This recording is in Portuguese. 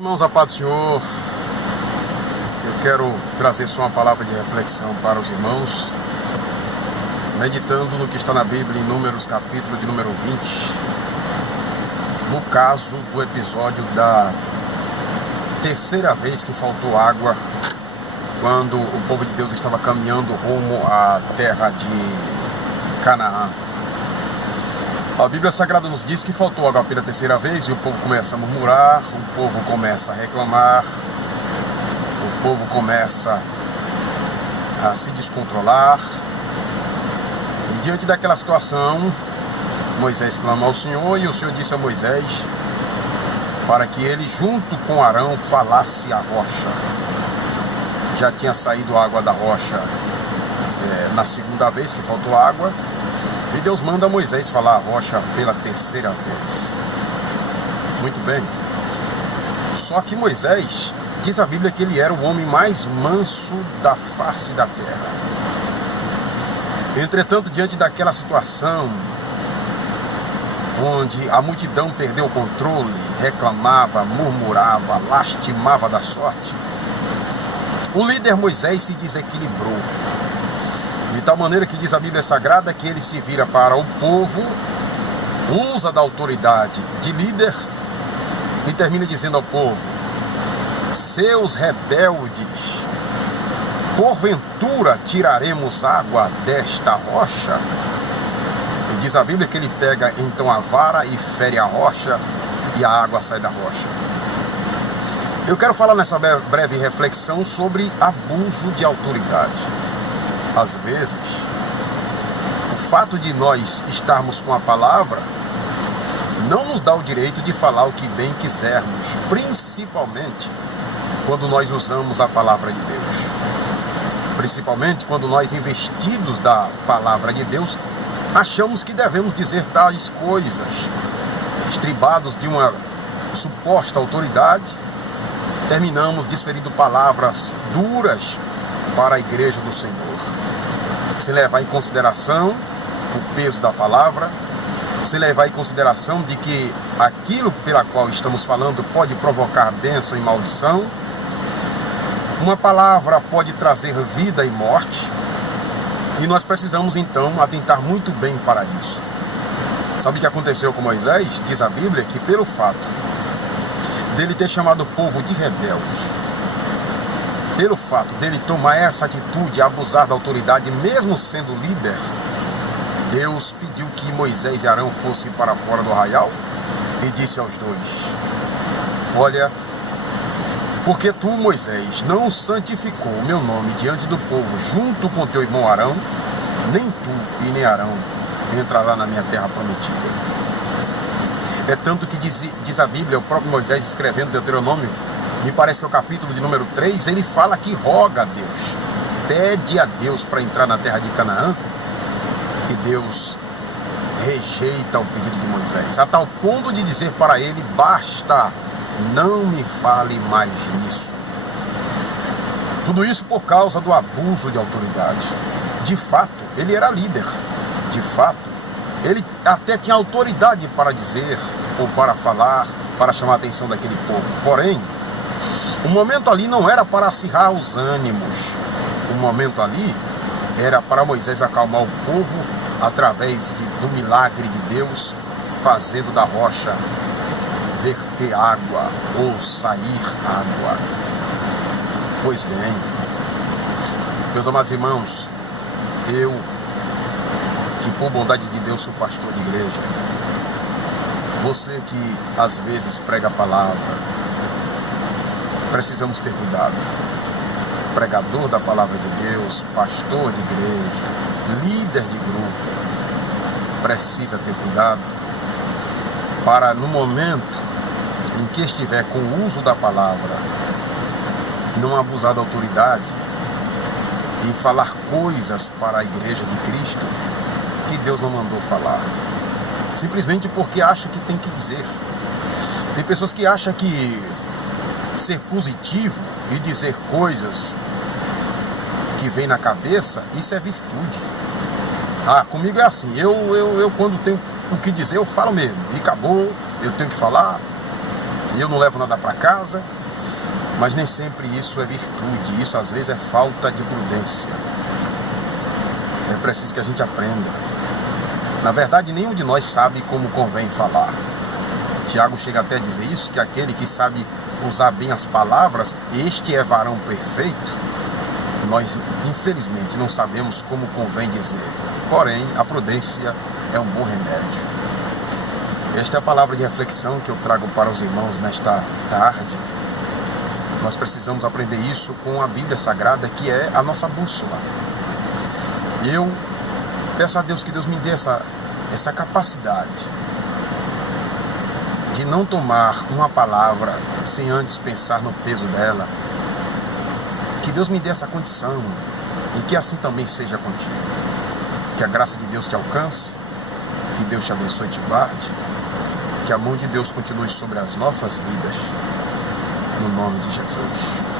Irmãos, a paz do Senhor, eu quero trazer só uma palavra de reflexão para os irmãos, meditando no que está na Bíblia em Números, capítulo de número 20, no caso do episódio da terceira vez que faltou água, quando o povo de Deus estava caminhando rumo à terra de Canaã. A Bíblia Sagrada nos diz que faltou água pela terceira vez e o povo começa a murmurar, o povo começa a reclamar, o povo começa a se descontrolar. E diante daquela situação, Moisés clama ao Senhor e o Senhor disse a Moisés para que ele, junto com Arão, falasse à rocha. Já tinha saído água da rocha na segunda vez que faltou água. E Deus manda Moisés falar a rocha pela terceira vez. Muito bem. Só que Moisés, diz a Bíblia que ele era o homem mais manso da face da terra. Entretanto, diante daquela situação, onde a multidão perdeu o controle, reclamava, murmurava, lastimava da sorte, o líder Moisés se desequilibrou. De tal maneira que diz a Bíblia Sagrada que ele se vira para o povo, usa da autoridade de líder e termina dizendo ao povo: seus rebeldes, porventura tiraremos água desta rocha? E diz a Bíblia que ele pega então a vara e fere a rocha e a água sai da rocha. Eu quero falar nessa breve reflexão sobre abuso de autoridade. Às vezes, o fato de nós estarmos com a palavra não nos dá o direito de falar o que bem quisermos, principalmente quando nós usamos a palavra de Deus. Principalmente quando nós, investidos da palavra de Deus, achamos que devemos dizer tais coisas, estribados de uma suposta autoridade, terminamos desferindo palavras duras para a igreja do Senhor. Se levar em consideração o peso da palavra, se levar em consideração de que aquilo pela qual estamos falando pode provocar bênção e maldição. Uma palavra pode trazer vida e morte, e nós precisamos então atentar muito bem para isso. Sabe o que aconteceu com Moisés? Diz a Bíblia que pelo fato dele ter chamado o povo de rebelde, pelo fato dele tomar essa atitude, abusar da autoridade, mesmo sendo líder, Deus pediu que Moisés e Arão fossem para fora do arraial e disse aos dois: olha, porque tu, Moisés, não santificou o meu nome diante do povo junto com teu irmão Arão, nem tu e nem Arão entrará na minha terra prometida. É tanto que diz a Bíblia, o próprio Moisés escrevendo Deuteronômio, me parece que é o capítulo de número 3, ele fala que roga a Deus, pede a Deus para entrar na terra de Canaã, e Deus rejeita o pedido de Moisés, a tal ponto de dizer para ele: basta, não me fale mais nisso. Tudo isso por causa do abuso de autoridade. De fato, ele era líder, de fato, ele até tinha autoridade para dizer, ou para falar, para chamar a atenção daquele povo. Porém, o momento ali não era para acirrar os ânimos. O momento ali era para Moisés acalmar o povo através do milagre de Deus, fazendo da rocha verter água ou sair água. Pois bem, meus amados irmãos, eu, que por bondade de Deus sou pastor de igreja, você que às vezes prega a palavra, precisamos ter cuidado. Pregador da palavra de Deus, pastor de igreja, líder de grupo, precisa ter cuidado para, no momento em que estiver com o uso da palavra, não abusar da autoridade e falar coisas para a igreja de Cristo que Deus não mandou falar, simplesmente porque acha que tem que dizer. Tem pessoas que acham que ser positivo e dizer coisas que vem na cabeça, isso é virtude. Comigo é assim, eu quando tenho o que dizer, eu falo mesmo, e acabou, eu tenho que falar. Eu não levo nada para casa, mas nem sempre isso é virtude. Isso às vezes é falta de prudência. É preciso que a gente aprenda. Na verdade, nenhum de nós sabe como convém falar. Tiago chega até a dizer isso, que aquele que sabe usar bem as palavras, este é varão perfeito. Nós, infelizmente, não sabemos como convém dizer. Porém, a prudência é um bom remédio. Esta é a palavra de reflexão que eu trago para os irmãos nesta tarde. Nós precisamos aprender isso com a Bíblia Sagrada, que é a nossa bússola. Eu peço a Deus que Deus me dê essa capacidade de não tomar uma palavra sem antes pensar no peso dela. Que Deus me dê essa condição e que assim também seja contigo. Que a graça de Deus te alcance, que Deus te abençoe e te guarde, que a mão de Deus continue sobre as nossas vidas, no nome de Jesus.